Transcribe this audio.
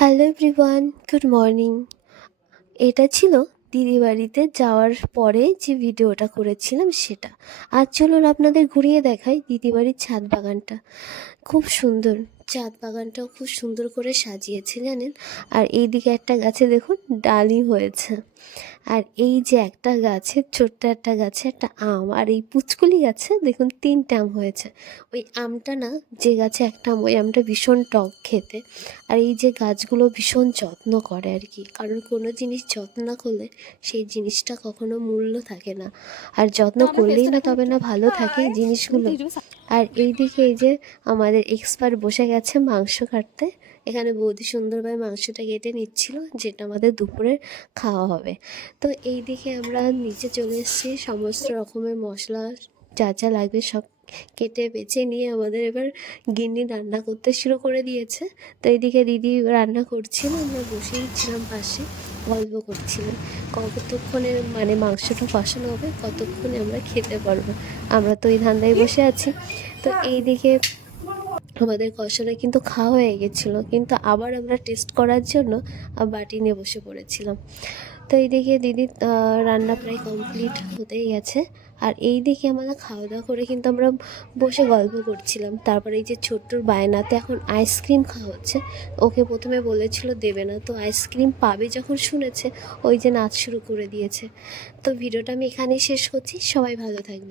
Hello everyone, good morning. এটা ছিল দিদি বাড়িতে যাওয়ার পরে যে ভিডিওটা করেছিলাম সেটা। আজ চলুন আপনাদের ঘুরিয়ে দেখাই দিদি বাড়ির ছাদ বাগানটা। খুব সুন্দর, ছাদ বাগানটাও খুব সুন্দর করে সাজিয়েছে জানেন। আর এইদিকে একটা গাছে দেখুন ডালই হয়েছে। আর এই যে একটা গাছে, ছোট্ট একটা গাছে একটা আম, আর এই পুচকুলি গাছে দেখুন 3টে আম হয়েছে। ওই আমটা না, যে গাছে একটা আম, ওই আমটা ভীষণ টক খেতে। আর এই যে গাছগুলো ভীষণ যত্ন করে আর কি, কারণ কোনো জিনিস যত্ন না করলে সেই জিনিসটা কখনো মূল্য থাকে না। আর যত্ন করলেই না তবে না ভালো থাকে এই জিনিসগুলো। আর এইদিকে এই যে আমাদের এক্সপার্ট বসে গেছে মাংস কাটতে। এখানে বৌদি সুন্দরভাবে মাংসটা কেটে নিচ্ছিল, যেটা আমাদের দুপুরে খাওয়া হবে। তো এই দিকে আমরা নিচে চলে এসেছি, সমস্ত রকমের মশলা যা যা লাগবে সব কেটে বেছে নিয়ে আমাদের এবার গিন্নি রান্না করতে শুরু করে দিয়েছে। তো এইদিকে দিদি রান্না করছিল, আমরা বসেই ছিলাম পাশে, গল্প করছিলাম কতক্ষণে মানে মাংসটা কষানো হবে, কতক্ষণে আমরা খেতে পারবো। আমরা তো এই ধান্দায় বসে আছি। তো এই দিকে আমাদের কষাটা কিন্তু খাওয়া হয়ে গেছিলো, কিন্তু আবার আমরা টেস্ট করার জন্য বাটি নিয়ে বসে পড়েছিলাম। তো এইদিকে দিদির রান্না প্রায় কমপ্লিট হতেই গেছে। আর এই দিকে আমাদের খাওয়া দাওয়া করে কিন্তু আমরা বসে গল্প করছিলাম। তারপরে এই যে ছোট্টর বায়নাতে এখন আইসক্রিম খাওয়া হচ্ছে। ওকে প্রথমে বলেছিল দেবে না, তো আইসক্রিম পাবে যখন শুনেছে, ওই যে নাচ শুরু করে দিয়েছে। তো ভিডিওটা আমি এখানেই শেষ করছি, সবাই ভালো থাকবে।